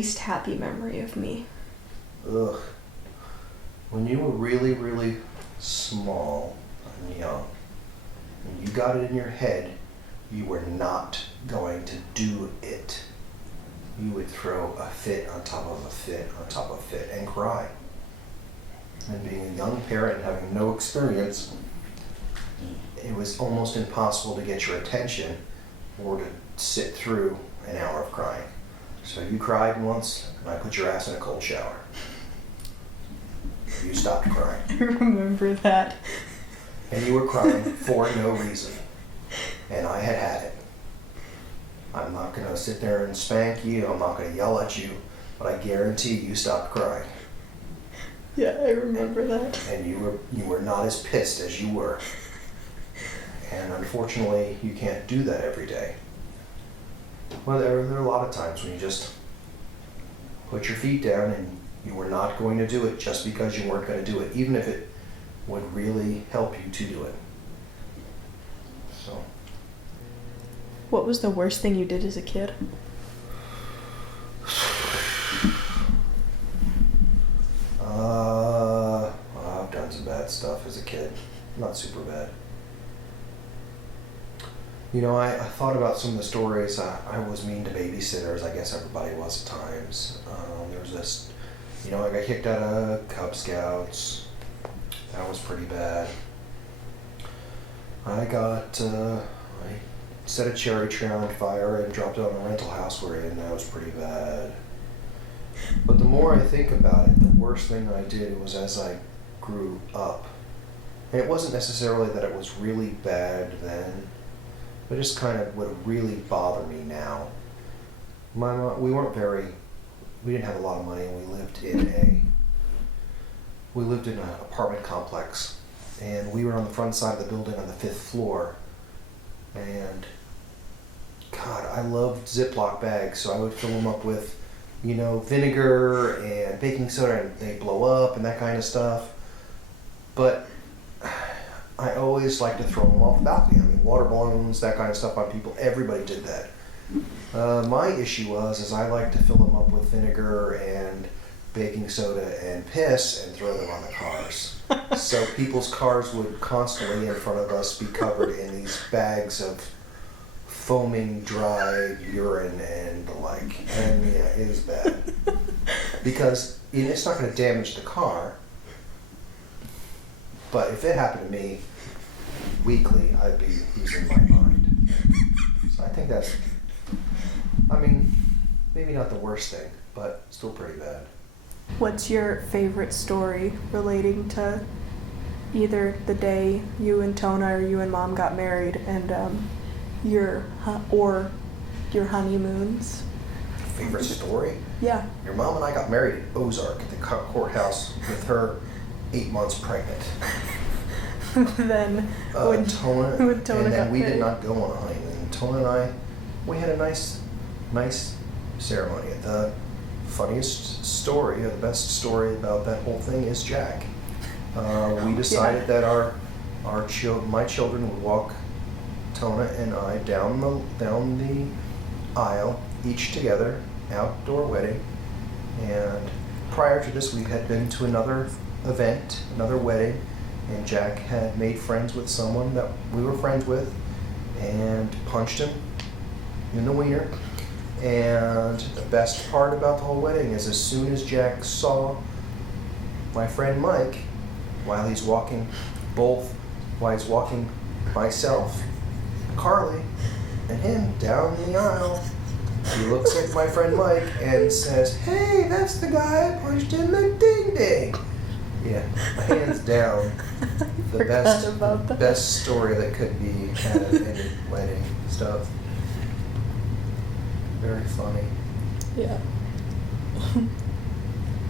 least happy memory of me? Ugh. When you were really, really small and young, and you got it in your head you were not going to do it, you would throw a fit on top of a fit on top of a fit and cry. And being a young parent and having no experience, it was almost impossible to get your attention or to sit through an hour of crying. So you cried once, and I put your ass in a cold shower. You stopped crying. I remember that. And you were crying for no reason. And I had it. I'm not going to sit there and spank you, I'm not going to yell at you, but I guarantee you stopped crying. Yeah, I remember that. And you were not as pissed as you were. And unfortunately, you can't do that every day. Well, there are a lot of times when you just put your feet down and you were not going to do it just because you weren't going to do it, even if it would really help you to do it. So. What was the worst thing you did as a kid? I've done some bad stuff as a kid. Not super bad. You know, I thought about some of the stories. I was mean to babysitters. I guess everybody was at times. There was this, you know, I got kicked out of Cub Scouts. That was pretty bad. I set a cherry tree on fire and dropped it on a rental house we're in. That was pretty bad. But the more I think about it, the worst thing I did was as I grew up. And it wasn't necessarily that it was really bad then, but just kind of would really bother me now. My mom, we didn't have a lot of money, and we lived in an apartment complex, and we were on the front side of the building on the 5th floor. And God, I loved Ziploc bags, so I would fill them up with, you know, vinegar and baking soda, and they blow up and that kind of stuff. But I always liked to throw them off the balcony. I mean, water balloons, that kind of stuff on people. Everybody did that. My issue is I like to fill them up with vinegar and baking soda and piss and throw them on the cars. So people's cars would constantly in front of us be covered in these bags of foaming dry urine and the like. And yeah, it was bad. Because it's not going to damage the car, but if it happened to me weekly, I'd be losing my mind. So I think that's, I mean, maybe not the worst thing, but still pretty bad. What's your favorite story relating to either the day you and Tona or you and Mom got married and your honeymoons? Favorite story? Yeah. Your mom and I got married at Ozark at the courthouse with her 8 months pregnant. Then when Tona and then got we married. did not go on a honeymoon. Tona and I, we had a nice ceremony. The funniest story, or the best story about that whole thing is Jack. We decided that my children would walk Tona and I down the aisle, each together, outdoor wedding. And prior to this, we had been to another event, another wedding, and Jack had made friends with someone that we were friends with and punched him in the wiener. And the best part about the whole wedding is as soon as Jack saw my friend Mike, while he's walking myself, Carly, and him down the aisle, he looks at my friend Mike and says, "Hey, that's the guy I punched in the ding-ding." Yeah, hands down, the best story that could be had at any wedding stuff. Very funny. Yeah.